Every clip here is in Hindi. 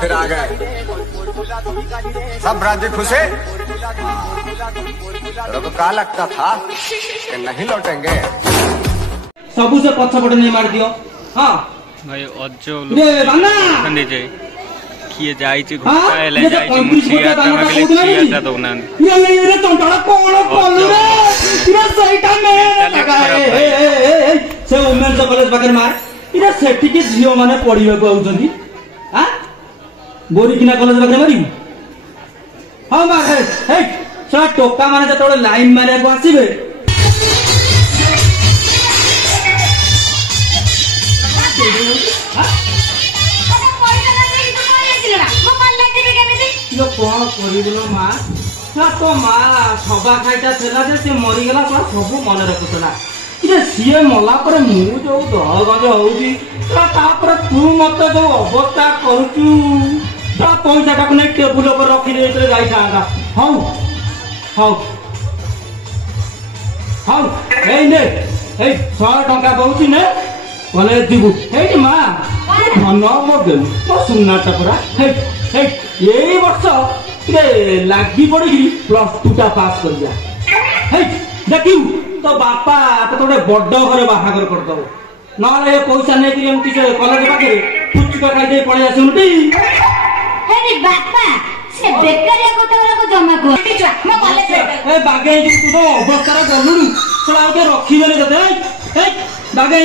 फिर आ गए सब राजी खुश है। तो क्या लगता था कि नहीं लौटेंगे। सबू से पछपट नहीं मार दियो। हाँ भाई अज्जो किए जाइछि घुटाएले जाइछि मुछिया तमगले चियाटा दउना ये तंटाला कोन कोलु रे इरा सईटा में लगाए से वुमेन्स कॉलेज पाकर मार इरा सेठी के झियो माने पढिबा को आउछंती। हां बोरीकिना कॉलेज पाकर मारी। हां मार हे सा टोका माने जतोले लाइन मारे को आसीबे कौन कर तो माँ सभा खाईटा से मरीगला सब मन रखुला सी मला पर मुझे जो दहगंज हो तू मत जो अवस्था करुचु पैसा टाक नहीं टेबुल पर रखी जाई था। हाँ हाँ हाँ ने 100 टंका दौची ने कॉलेज जीवु माँ धन मो सुनाटा पूरा यही वर्ष लगी पड़ी +2 टा पास कर देखियो तो बापा तो गोटे बड़ घर बाहागर करदब ना पैसा नहीं कॉलेज पाखे फुचका खाई पड़े आसुटी बागे तू तो अवस्था गलुनु रखीबे ते बागे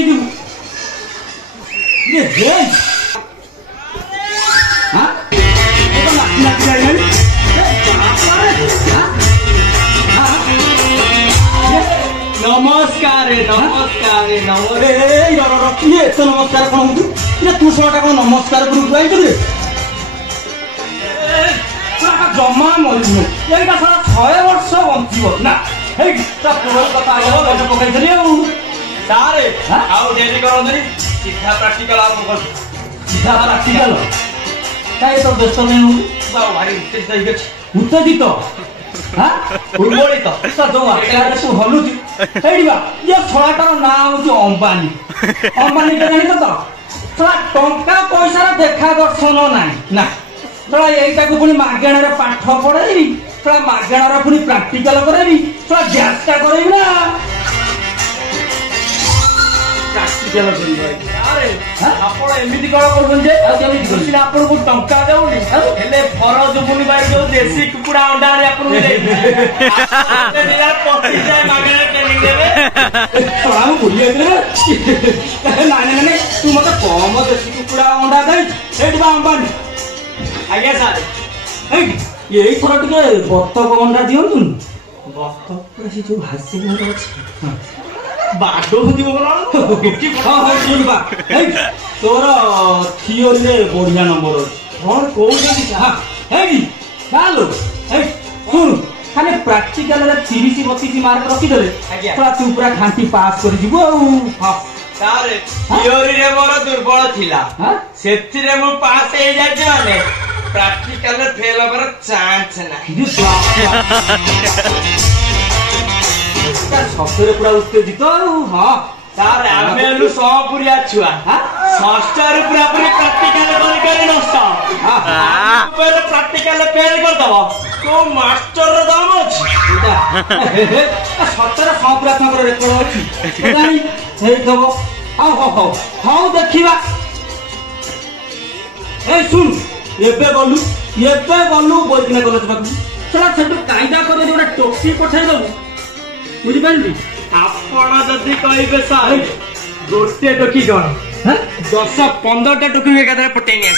नमस्कार नमस्कार नमस्कार कौन तू शोटा कौन नमस्कार ग्रुप आई जमा मरनु एटा सारा 6 वर्ष बंचिब ना कथा पकई सारे आउ डेली करंदरी सीधा प्रैक्टिकल सीधा प्रैक्टिकल काई तो व्यस्त नहीं हूँ बाबू भारी उत्तेजित हाँ उर्वलित जो आकार तू हलुची ये छड़ाटार ना हूँ अंबानी अंबानी के जानी तो छड़ा टंका पैसा देखा दर्शन ना छड़ा यहीटा को पुणी मागणार पाठ पढ़ेबी छड़ा मागणार पुणी प्रैक्टिकल करेबी छड़ा गैसटा करेबी ना प्रैक्टिकल आपण एमिति कौन कर आपन को टंका दउनी हेले फरज मुनि भाई जो देसी कुकुड़ा अंडा आनी आपन को दे दिला 25 जाय मागणे ट्रेनिंग देबे तोरा भूली आइले ना तू मते कम देसी कुकुड़ा अंडा दे एडबा अंबानी आज्ञा सर यही थोड़ा टिके बत्तक अंडा दियंतु बत्तक से जो भासी अंडा अछि बाडो बुद्धि तोर थियोरी रे बढ़िया नंबर कौन कौन सुन खाली प्रैक्टिकल 30-32 मार्क रखीदे तू पूरा खांटी पास कर थियोरी रे मोर दुर्बल थिला सेति रे मु पास हे जाय माने प्रैक्टिकल रे फेल होबार चांस नाही सफर पूरा उत्तेजित हाँ सार आमे लु सपुरिया छुआ षष्ठर पूरा पूरी प्रैक्टिकल कर नष्ट पहले प्रैक्टिकल फेल कर दबो तो मास्टर रे दाम अछि सतर पूरा तंगर रेकर्ड अछि जानी हे दबो हां हां हां हां देखिबा ए सुन एबे गलु बोलकिना कॉलेज बाकू चला सेटु कायदा करे जोडा टॉक्सी पठाई दबो बुझी पारली आपण जदी कहबे सार गोटे टोकी गण 10-15 टा टोकी एकादरे पटेंगे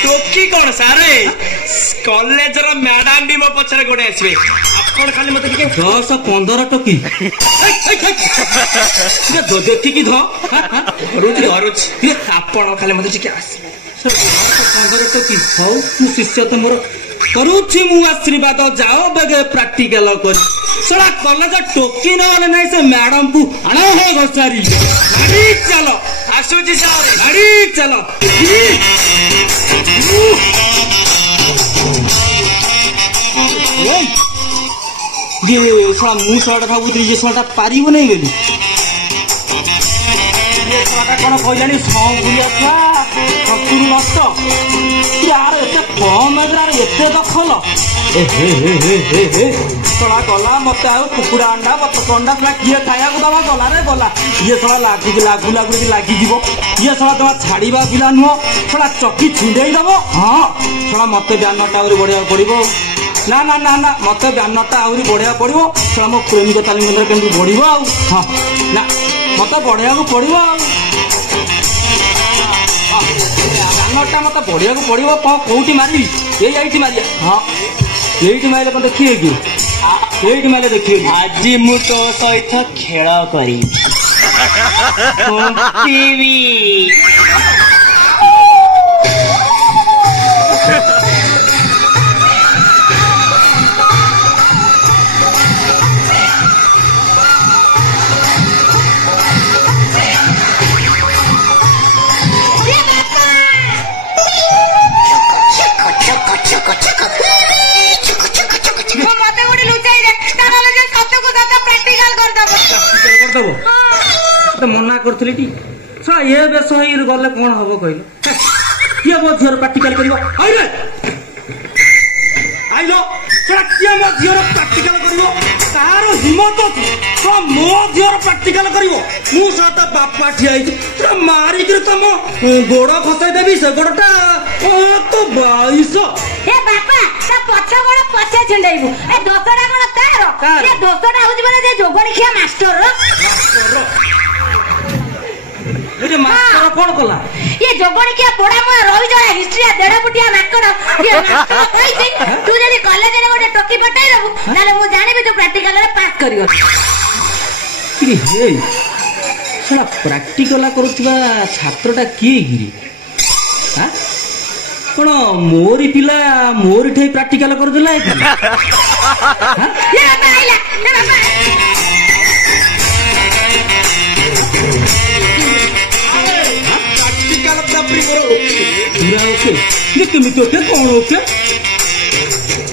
टोकी कोन सारे कॉलेज रो मैडम भी मो पछरे गोडे आसीबे आपण खाली मते के 10-15 टोकी ये दो देखि की धो रुचि आपण खाली मते के आसीबे 10-15 टोकी हो मु शिष्य त मोर करूछि मु आशीर्वाद जाओ बेगे प्रैक्टिकल कर सड़ा कॉलेज टोकी न वाले नहीं से मैडम को आना है गोसारी गाड़ी चलो आसुजी सारे गाड़ी चलो ये सड़ा मु सड़ा भाबुत्री ये सड़ा पारिबो नहीं गेली କଣ କହିଲାଣି ସମ୍ପୁରିଆ ଛୁଆ ଶତ୍ରୁ ନଷ୍ଟ ଆର ଏତେ କମ ଏଗୁଡାରେ ଏତେ ଦଖଲ ଶଳା ଗଲା ମତେ ଆଉ କୁକୁଡ଼ା ଅଣ୍ଡା ବତକ ଅଣ୍ଡା ଶଳା କିଏ ଖାଇବାକୁ ଦବା ଗଲା ରେ ଗଲା ଇଏ ଶଳା ଲାଗୁ ଲାଗିଯିବ ଇଏ ଶଳା ତମେ ଛାଡିବା ପିଲା ନୁହଁ ଶଳା ଚକି ଛିଣ୍ଡେଇ ଦବ ହଁ ଶଳା ମତେ ବ୍ୟାନରଟା ଆହୁରି ବଢିବାକୁ ପଡିବ ନା ନା ନା ନା ମତେ ବ୍ୟାନରଟା ଆହୁରି ବଢିବାକୁ ପଡିବ ଶଳା ମୋ ପ୍ରେମିକ ତାଲିମ କେନ୍ଦ୍ର କେମିତି ବଢିବ ଆଉ ହଁ ନା ମତେ ବଢେଇବାକୁ ପଡିବ ଆଉ ବ୍ୟାନରଟା ମତେ ବଢିବାକୁ ପଡିବ କଣ କୋଉଠି ମାରିବି ଏଇଠି ମାରିବା ହଁ ଏଇଠି ମାରିଲେ କଣ ଦେଖିବେ କି ଏଇଠି ମାରିଲେ ଦେଖିବେ ଆଜି ମୁଁ ତୋ ସହିତ ଖେଳ କରିବି ମନା କରୁଥିଲି ଟି ଏ ବେଶ ହେଇ ଗଲେ କଣ ହବ କହିଲ କିଏ ମୋ ଝିଅର ପ୍ରାକ୍ଟିକାଲ କରିବ ଆଇଲ କିଏ ମୋ ଝିଅର ପ୍ରାକ୍ଟିକାଲ କରିବ ତାର ହିମ୍ମତ ଅଛି ମୋ ଝିଅର ପ୍ରାକ୍ଟିକାଲ କରିବ ମୁଁ ସହ ତା ବାପା ଠିଆ ହେଇଛି ମାରିକିରି ତମ ଗୋଡ ଖସାଇ ଦେବି ସେ ଗୋଡଟା ତ 22 ବାପା ତା ପଛ ଗୋଡ ପଛେ ଛିଣ୍ଡେଇବୁ ଏ ଦୋଷଟା କଣ ତାର ଏ ଦୋଷଟା ହଉଛି ମାନେ ଯେ ଯୋଗଣୀ ଖିଆ ମାଷ୍ଟର ମାଷ୍ଟର କଣ କଲା ये जोगणी किया पोड़ा मुआ रवि जरा हिस्ट्री 1.5 फुटिया माकड़ ये मास्टर कहैछि तू जदी कॉलेज रे गोटे टोकी पटाई दबु नाले मु जानिबि तू प्रैक्टिकल रे पास करियो कि हे साला प्रैक्टिकल करूथबा छात्रटा किए गिरी हां कोन मोरी पिला मोरी ठे प्रैक्टिकल कर देला कि हां ये बाइला ये बाबा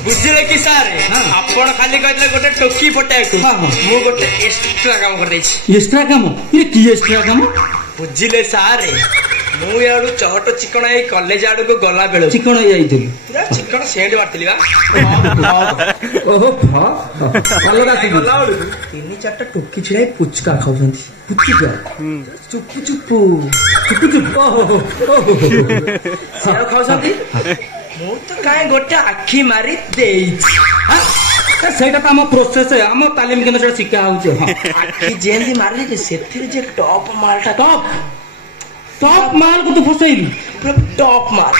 बुझे कि सार आपण खाली कहते गोटे टोकी पटाइक मु गोटे एक्स्ट्रा काम कर एक्स्ट्रा काम ये की एक्स्ट्रा काम बुझिले सार मु याडू चहट चिकण ए कॉलेज आडू को गला बेलो चिकण ए आइथिली पूरा चिकण सेंड मारथिली बा ओहो अलगा सी गला 3-4टा टोकी छिड़ाई पुचका खाउछंती पुचका चुप चुप ओहो सिया खाउछंती मु तो काहे गोटे आखी मारी देइछि सेटा तो हम प्रोसेस है हम तालीम केंद्र से शिक्षा होउछ आखी जेंदी मारले जे सेथिर जे टॉप मालटा टॉप माल को तो फसैली टॉप माल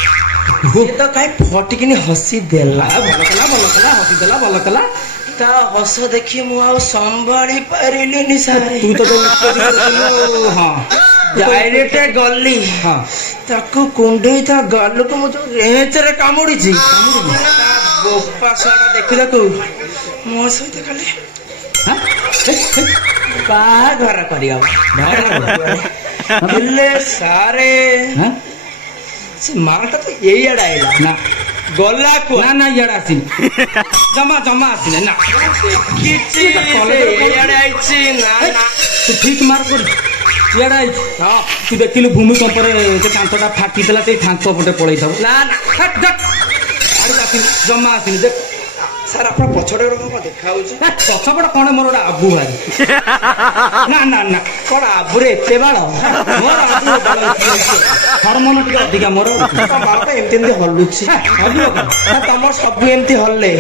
ये तो काहे फटिकिनी हसी देला भल कला ता हस देखि मु आ संभाळी पारिली नि सारे तू तो हां डायरेक्ट गल्ली हां ताको कुंडई था गाल को मु जो रेंच रे कामुडी छी बोपा सारा देखु मो सहित खाली हां बाघर करिया ले सारे हां से मारटा तो यही अड़ा आइला ना गला को ना यार आसिन जमा आसिन ना किछि यही अड़ा आइछि ना तू ठीक मार कर यार आई हां तू देखिलु भूमिकंप रे जे कांतटा फाटी देला ते थांक पटे पळै थाउ ना हट हट अरे आसिन जमा आसिन देख सर अपना पछड़े को देखा होछि पछपड़ कोन मोर आबू भाई ना ना ना कोन आबुरे एते बाळ मोर आबू बाळ हार्मोन टिका अधिका मोर बाळ तो एमती हल्लुछि हल्लो का तमर सब एमती हल्ले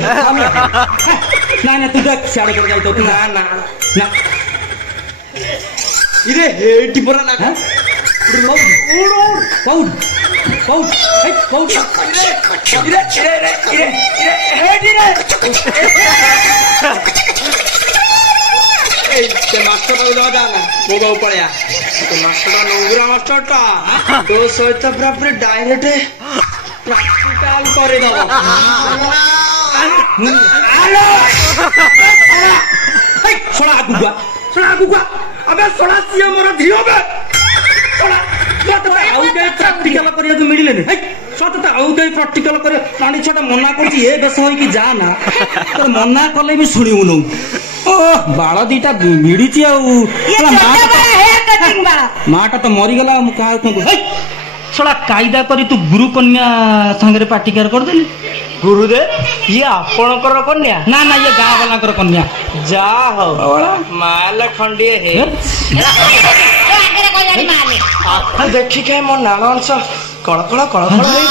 ना ना तू देख साडे कर जाई तो ना ना ना इरे हेटी परा ना पाउड इरे हेटी रे ते मास्टर को दादा ना मोगा ऊपरया तो मास्टर नंगुरा मास्टर टा तो सहित पूरा पूरा डायरेक्ट प्रैक्टिकल करे दबो हेलो सोना गुगा अबे सोना सिया मोर धियो बे सोना तो आउ के प्रैक्टिकल करिया तो मिलिले नै सत तो आउ के प्रैक्टिकल करे पानी छोटा मना करछि ए बेस होई कि जा ना तो मना करले भी सुनिउ न ओ बाळ दीटा मिडिछि आउ ये छोटा बड़ा हेयर माटा तो मरीगला शला कायदा करी तू गुरु कन्या संगे पाटिकार कर देली गुरुदेव ये आपणकर कन्या ना ना ये गाँ वाला कन्या जा हो माल खंडिए हे देखी के मो नानांश कड़कड़ कड़कड़ बही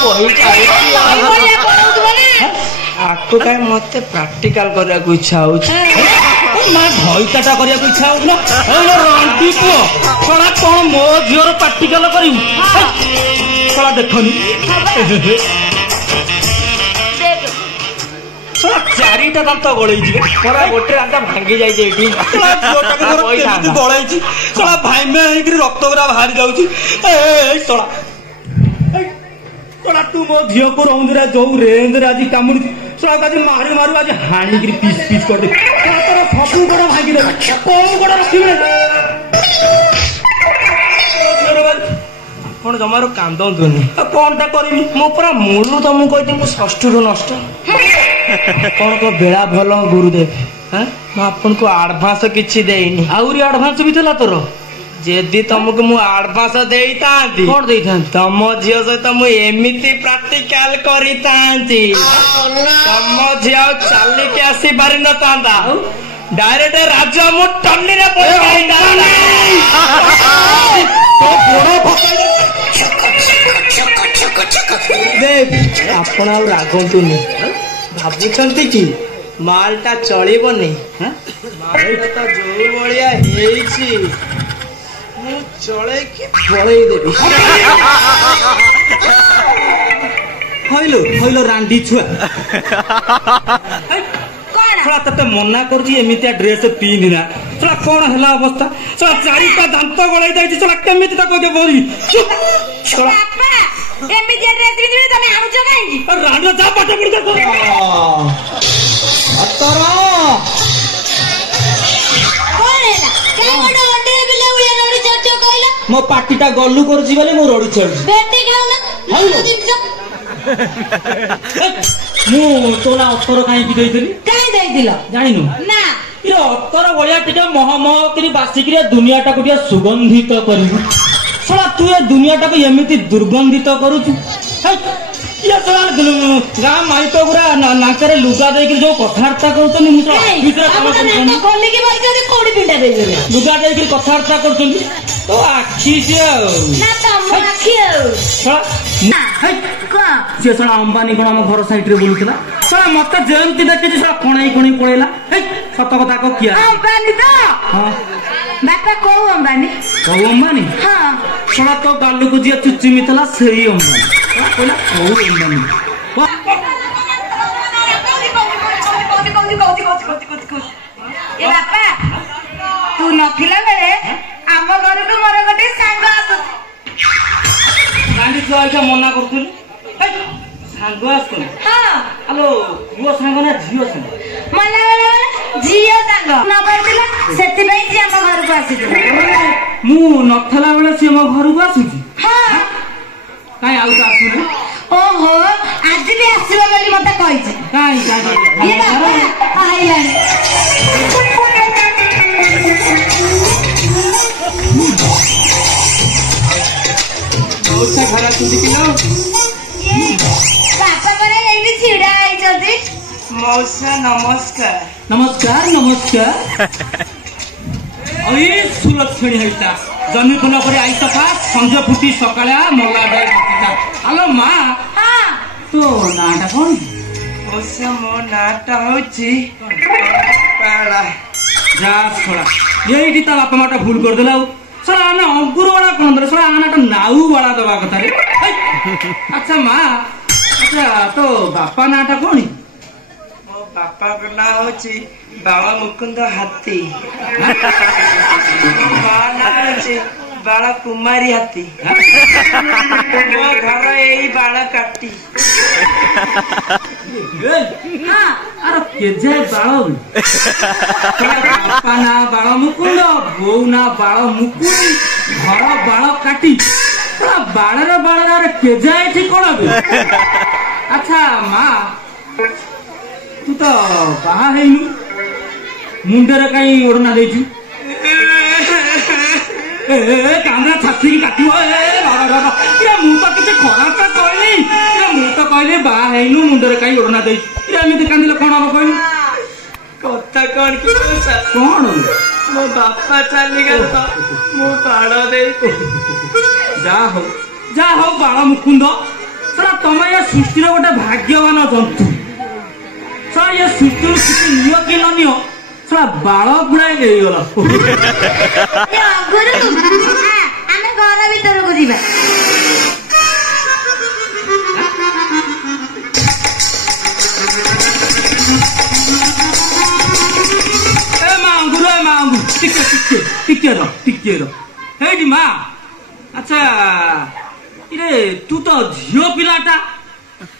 आको काई मते प्रैक्टिकल करिया को इच्छा होछ मां भयताटा करिया को इच्छा होछ ना ए रंटी को थोड़ा कोन मो झियोर प्रैक्टिकल करिउ थोड़ा देखनी थोड़ा चारिटा दांत गळै जिवे थोड़ा गोटे दांत भांगी जाई जे एठी थोड़ा केमिति गळै छि थोड़ा भाई में हेकरी रक्त गुरा बाहर जाउछि ए थोड़ा थोड़ा तू मो झियो को रौंदरा जो रेंज राजी कामुडी थोड़ा काजी मारी मारू आज हाणी गिरी पीस पीस कर दे तोरा फपु गोड़ भागी दे कोन गोड़ रखिबे आपण जमारो कांदंतुनी कोनटा करबी मो पूरा मूलु तुमको कहती मो षष्ठरू नष्ट कौन को बेला भल गुरुदेव मैं आपन को एडवांस किछि देइनी आउरी एडवांस भी थला तोर जेदी तुमको मु एडवांस देइतांती कोन देइथां तम झियो सहित मु एमिति प्रैक्टिकल करितांती तम झियो चाली के आसी पारि न तांदा डायरेक्ट राजा मु टन्नी रे पड़ी तो बड़ा देव आपण आ रागंतुनी भाबुचंती कि मालटा चलिबनी मालटा तो जो बलिया हेइछि मु चले कि पळेई देबी खइलो रांडी छुआ थोड़ा तते मना करछि एमितिया ड्रेस पिंदिना थोड़ा कोन हला अवस्था थोड़ा चारिटा दांत गळै दैछि थोड़ा केमिति तको के बोरी थोड़ा एमितिया ड्रेस पिंदिबे तमे आनु छ काई रांडो जा पाटे पड़ जा अतरा कोन हैला काय मोड अंडे बिले उले रडी चर्चो कइला मो पाटीटा गल्लू करछि बोले मो रडी चढ़छि बेटे खाउना हाइलो मु तोला अतर काई की देइतली काई देइतिलो जानिनु ना इरे अतर बलिया टिके मह मह करी बासिकरी दुनियाटा को टिके सुगंधित करिबु साला तू ए दुनियाटा को एमिति दुर्गंधित करूछु ये साला गाँ माई तो पूरा नाकरे लुगा देके जो कथार्ता करछन मु तो भीतर काम करछन कोली की भाई जदी कोडी पिंडा देले लुगा देके कथार्ता करछन तो आखी से ना तो आखी साला है को से साला अंबानी कोन हम घर साइड रे बोलुतला साला मत जेमति देखे साला कोणाई कोणी पळेला सत कथा को किया अंबानी तो हां बापा को अंबानी हां साला तो गालू को जिया चुच्ची मितला सही अंबानी कोला को अंबानी ए बापा तू नथिला बेले आम घर को मोर गोटे सांग आस गांडी तो आइका मना करथुल सांग आस हां हेलो यो सांग ना जियो सांग मना वाला जियो सांग न करदिला सेति पई जे आम घर को आसीदिला मु नथला बेले से मो घर को आसुची हां काई आउ त आसुनी ओहो आज भी आसीबा बोली मते कहिছে काई ये बापा आइला मौसा घर आसुची किलो बापा बरे एबी छिडा आई जदी मौसा नमस्कार नमस्कार नमस्कार अरे सुलक्षणी हैता जमी फुल पर आई सफा संजय फुटी सकाळा मला डाय हेलो मां हां तो नाटा कोन मौसा मो नाटा होची पाड़ा जा छोड़ा यही ता बापा माटा भूल कर देला सला आना अंकुर वाला कोन दरे सला आना तो नाउ वाला दबा कथा रे अच्छा मां अच्छा तो बापा नाटा कोनी मो बापा को ना होची बाबा मुकुंद हाथी मां ना होची बाला कुमारी हाथी मो घर एई बाला काटी हां अरे केजे बाळो बापा ना बाळ मुकुंद बो ना बाळ मुकुंद घर बाळ काटी बाळर बाळर अरे केजे एठी कोन बे अच्छा मां तू तो बाहा हेनु मुंडरे काई ओढना देची କାନ୍ଦା ଛାତିକି କାଟିବ ମୁଁ ତ କିଛି ଖରାପ କହିନି ମୁଁ ତ କହିଲି ବାହା ହେଇନୁ ମୁଣ୍ଡରେ କାହିଁ ଓଢଣା ଦେଇଛୁ ଏମିତି କାନ୍ଦିଲେ କଣ ହବ କହିଲୁ କଥା କଣ କି କଣ ମୋ ବାପା ଚାଲିଗଲେ ତ ମୁଁ ବାଳ ଦେଇ ଯାହା ହଉ ବାଳ ମୁକୁନ୍ଦ ସେଟା ତମେ ଏ ସୃଷ୍ଟିର ଗୋଟେ ଭାଗ୍ୟବାନ ଜନ୍ତୁ ସେଟା ଏ ସୃଷ୍ଟିରୁ କିଛି ନିଅ କି ନ ନିଅ ସେଟା ବାଳ ଗୁଡାଏ ନେଇଗଲ ଆମେ ଘର ଭିତରକୁ ଯିବା ଟିକେ ହେଇଟି ମା ଆଚ୍ଛା ଇରେ ତୁ ତ ଝିଅ ପିଲାଟା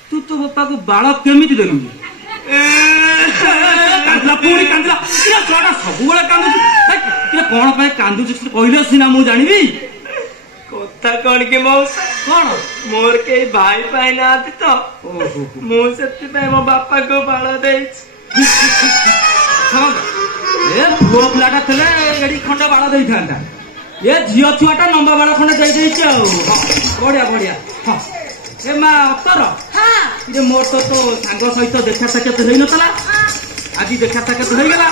ତୁ ତୋ ବାପାକୁ ବାଳ କେମିତି ଦେଲୁ କାନ୍ଦିଲା ପୁଣି କାନ୍ଦିଲା ଛୁଆଟା ସବୁବେଳେ କାନ୍ଦୁଛୁ କଣ ପାଇଁ କାନ୍ଦୁଛୁ କହିଲେ ସିନା ମୁଁ ଜାଣିବି କଥା କଣ କି ମଉସା କଣ ମୋର କେହି ଭାଇ ପାଇ ନାହାନ୍ତି ତ ମୁଁ ସେଥିପାଇଁ ମୋ ବାପାକୁ ବାଳ ଦେଇଛି ଏ ପୁଅ ପିଲାଟା ଥିଲେ ଏଠି ଖଣ୍ଡେ ବାଳ ଦେଇଥାନ୍ତା ଏ ଝିଅ ଛୁଆଟା ଲମ୍ବା ବାଳ ଖଣ୍ଡେ ଦେଇଦେଇଛି ଆଉ ବଢିଆ ଏ ମା ଅତର ମୋର ତ ତୋ ସାଙ୍ଗ ସହିତ ଦେଖା ସାକ୍ଷାତ ହେଇନଥିଲା ଆଜି ଦେଖା ସାକ୍ଷାତ ହେଇଗଲା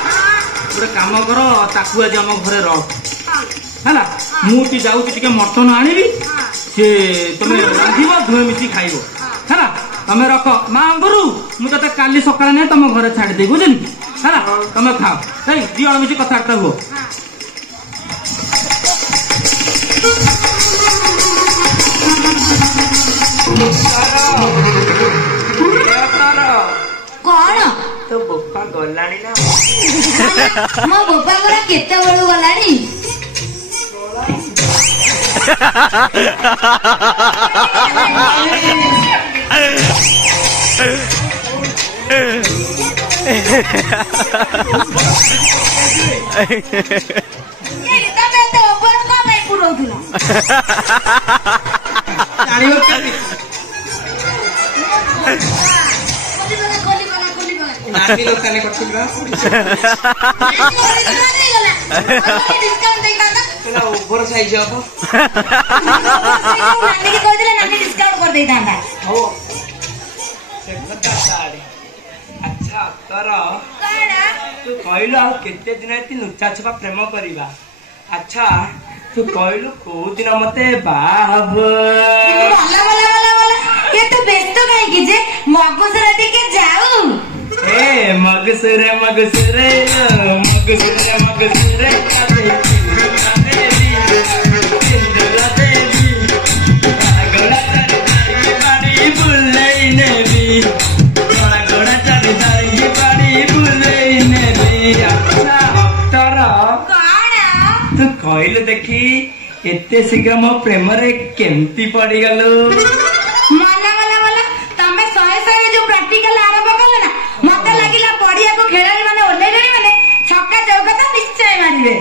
ଗୋଟେ କାମ କର ତାକୁ ଆଜି ଆମ ଘରେ ରଖ ହେଲା ମୁଁ ଯାଉଛି ଟିକେ ମଟନ ଆଣିବି ସେ ତମେ ରାନ୍ଧିବ ଧୁଏ ମିଶି ଖାଇବ ହେଲା ତମେ ରଖ ମା ଅଙ୍ଗୁରୁ ମୁଁ ତତେ କାଲି ସକାଳେ ନେଇ ତମ ଘରେ ଛାଡ଼ିଦେବି ବୁଝିଲି ହେଲା ତମେ ଖାଅ ଦି ଜଣ ମିଶି କଥାବାର୍ତ୍ତା ହୁଅ କଣ ତୋ ବୋପା ଗଲାଣି ନା ମୋ ବୋପାଙ୍କର କେତେବେଳୁ ଗଲାଣି ତମେ ଏତେ ଉପର କଣ ପାଇଁ ପୁରଉଥିଲ ଓଭର ସାଇଜ ହବ କହିଥିଲେ ନାନୀ ଡିସକାଉଣ୍ଟ କରିଦେଇଥାନ୍ତା ଆଚ୍ଛା ତୋର ତୁ କହିଲୁ ଆଉ କେତେ ଦିନ ଏଠି ଲୁଚା ଛପା ପ୍ରେମ କରିବା ଆଚ୍ଛା ତୁ କହିଲୁ କୋଉ ଦିନ ମତେ ବାହା ହବ ଏତେ ବ୍ୟସ୍ତ କାହିଁକି ଯେ ମଗୁସୁର ଟିକେ ଯାଉ ଏ ମଗୁସୁରେ ମଗୁସୁରେ ମଗୁସୁରେ ମଗୁସୁରେ ବୁଲେଇ ନେବି ଗୋଡା ଚାରି ଧରିକି ପାଣି ବୁଲେଇ ନେବି ଆଚ୍ଛା ଅକ୍ଟର ତୁ କହିଲୁ ଦେଖି ଏତେ ଶୀଘ୍ର ମୋ ପ୍ରେମରେ କେମିତି ପଡିଗଲୁ ତମେ ଶହେ ଶହେ ଯୋଉ ପ୍ରାକ୍ଟିକାଲ ଆରମ୍ଭ କଲେ ନା ମତେ ଲାଗିଲା ପଡିଆକୁ ଖେଳାଳି ମାନେ ଓହ୍ଲେଇଲେଣି ମାନେ ଛକା ଚୌକା ତ ନିଶ୍ଚୟ ମାରିବେ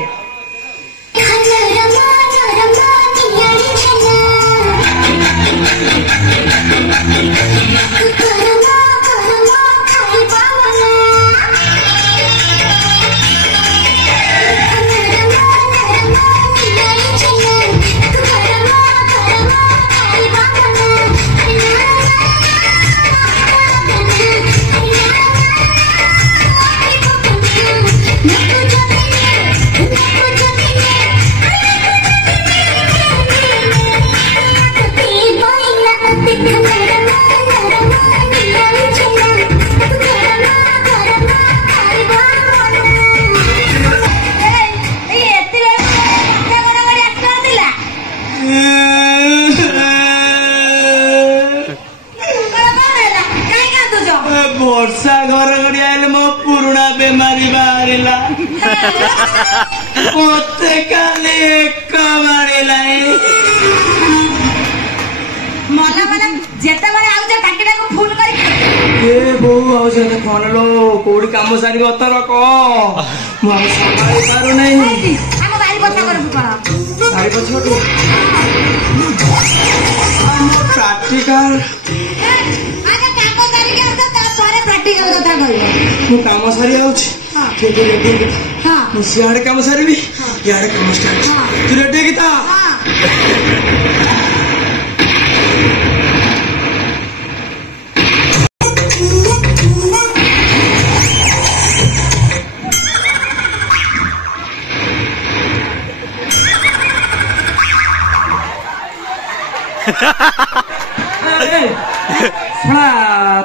ବର୍ଷା ଘଡଘଡି ଆଇଲେ ମୋ ପୁରୁଣା ବେମାରୀ ବାହାରିଲା ମତେ କାଲି ଏକ ମାରିଲାଣି ଯେତେବେଳେ ଆଉଛ ଟାଙ୍କିଟାକୁ ଫୁଲ କରି ବୋଉ ଆଉ ସେ କଣ ଲୋ କୋଉଠି କାମ ସାରିକି ଅତର କହ ମୁଁ ଆଉ ସମ୍ଭାଳି ପାରୁନାହିଁ ଆମ ବାରି କଥା କରିବୁ କଣ ବାରି ପଛଠୁ ପ୍ରାକ୍ଟିକାଲ ମୁଁ କାମ ସାରି ଯାଉଛି ମୁଁ ସିଆଡେ କାମ ସାରିବି यार तू रेडी की था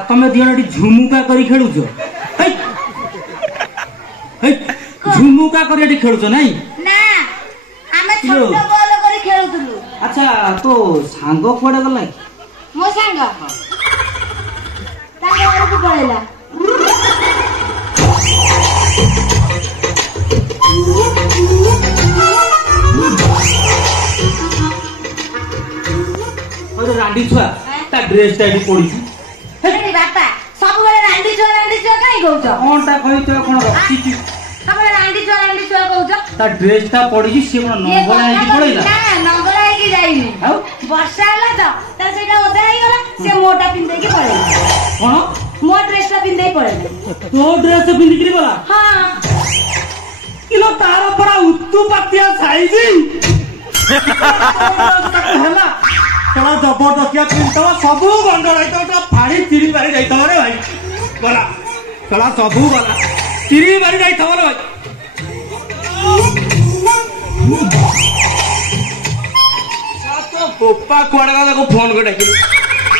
तमें दिहटी झुमुका करी खेलुच झुमुका करी खेलुच नहीं ना आमे छोट बॉल करी खेलुतलु। अच्छा तो सांग कुआडे गला मो सांग ता घर को पळेला और रांडी छुआ ता ड्रेस ता भी पड़ी अरे बापा सब बेले रांडी छुआ काई कहउछ कोनटा कहि तो कोन रखी सब रांडी छुआ कहउछ ता ड्रेस ता पड़ी से कोन नंगला है कि पड़ेला ना नंगला है कि जाईनी हां वर्षा होला त ता सेटा ओदा ही गला से मोटा पिंदे के पड़ेला कोन मो ड्रेस ला पिंदे पड़ेला तो ड्रेस पिंदी करी बोला हां किलो तारा परा उत्तु पतिया साइजी हला तोरा जबरदस्तिया पिंतो सबु गंडो रहितो तो फाड़ी चिरी मारी जाइतो रे भाई बोला तोरा सबु बोला चिरी मारी जाइतो रे भाई तो बोपा कुआडे का देखो फोन को डाकिलु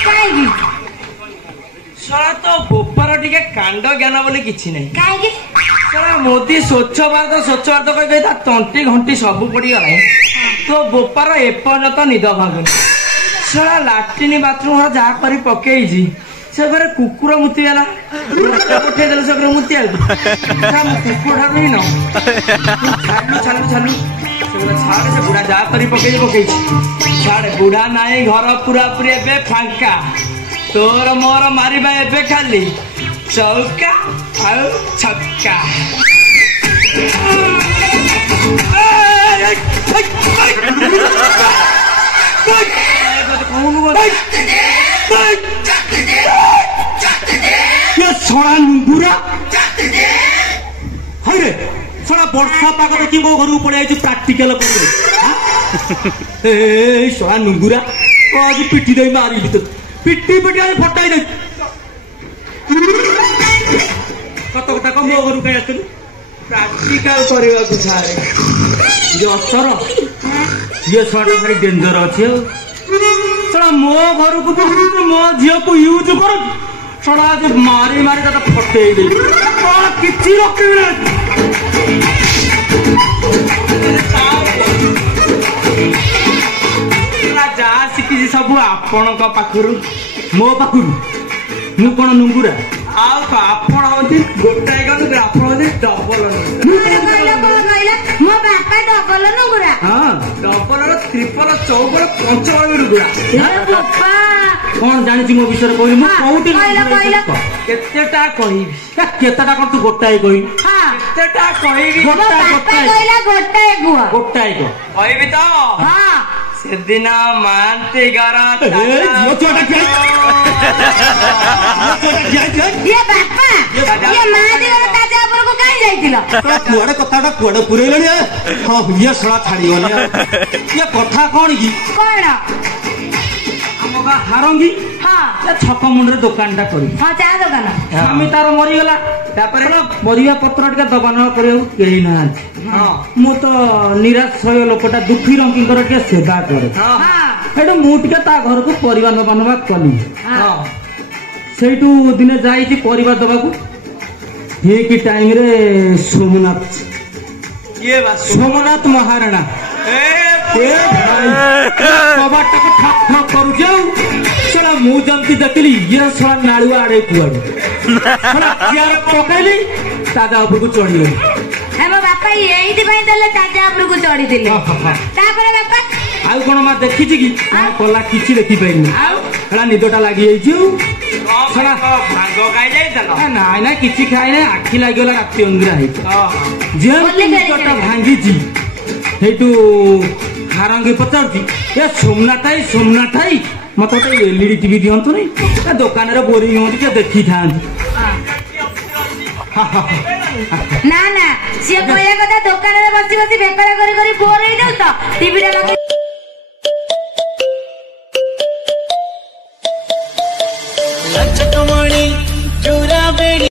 काई की साला तो बोपार टिके कांड ज्ञान बोली किछि नै काई की साला मोदी स्वच्छ भारत कहि कहि ता तंटी घंटी सब पड़ी गला तो बोपार एपर्यंत निद भागुनी साला लाट्रिन बाथरूम जा करी पकेई जी से घरे कुकुर मुति गला उठे देले से घरे मुति आल कुकुर ठार ही न छालू छाड़े से बुढ़ा जा करी पकेई छाड़े बुढ़ा नाई घर पूरा पूरी एबे फांका तोर मोर मारिबा एबे खाली चौका आउ छक्का छोड़ा नुंगुरा हरे छोड़ा वर्षा पाग देखी मो घर पड़े आई प्राक्टिकल ए छोड़ा नुंगुरा आज पिटी दे मारी पिटी पिटी आज फटाई दे कत कथा को मो घर कहीं आसलु प्राक्टिकल करवा को छाड़े जो अतर ये छोड़ा भारी डेंजर अच्छे छोड़ा मो घर को मो झील को यूज कर छोड़ा आज मारी मारी तक फटे दे किसी जा शिखी सब आपण पाखु मो पाखु मु कौन नुंगुरा आपण गोटाए गल आपण डबल मो बापा डबल नुगुरा हाँ डबल ट्रिपल चौबल पंचबल नुगुरा कौन जानी मो विषय कहली केतेटा कहबी केतेटा कौन तू गोटाए कही केतेटा कहबी गोटाए गुआ गोटाए कहबी तो हां सेदिन मानती गरा ये बापा ये मादी गरा ताजा ऊपर को काई जाइतिलो कुआडे कथाटा कुआडे पुरेलनी हां ये सळा छाड़ी गले ये कथा कोन की कोन हमगा हारंगी हां ये छक मुंडरे दुकानटा करी हां चा दुकान स्वामी तार मरी गला तापर मरिया पत्र टिका दबान करियो केही ना हां मु तो निराश होय लोकटा दुखी रंकींकर के सेवा करे हां एडो मु टिका ता घर को परिवार दबानवा कली हां सेठू दिने जाई परिवार दबाकू ठीक टाइम रे सोमनाथ ये बात सोमनाथ महाराणा कबाटा को ठप ठप करू जाऊ चला मु जमती देखली ये सला नाळुआ आड़े कुआडे चला यार पकैली ताजा ऊपर को चढ़ी गई हम बापा यही भाई देले ताजा ऊपर को चढ़ी दिले तापर बापा आउ कोन मा देखि छी कि कोला किछि देखि पाइनी हला निदोटा लागि जाइछु सला भांगो खाई जाई तलो ना ना किछि खाइ ना आखि लागला राती अंगिरा हे जे निदोटा भांगी छी हेतु हारंगी पचारती ए सोमनाथाई मत एलईडी टीवी दिंतु नहीं दुकान बोरिंग हो देखी था ନା ନା ସିଏ କହିବା କଥା ଦୋକାନରେ ବସି ବସି ବେପାର କରି କରି ବୋର ହେଇଯାଉ ତ ଟିଭିଟା ଲଗେଇ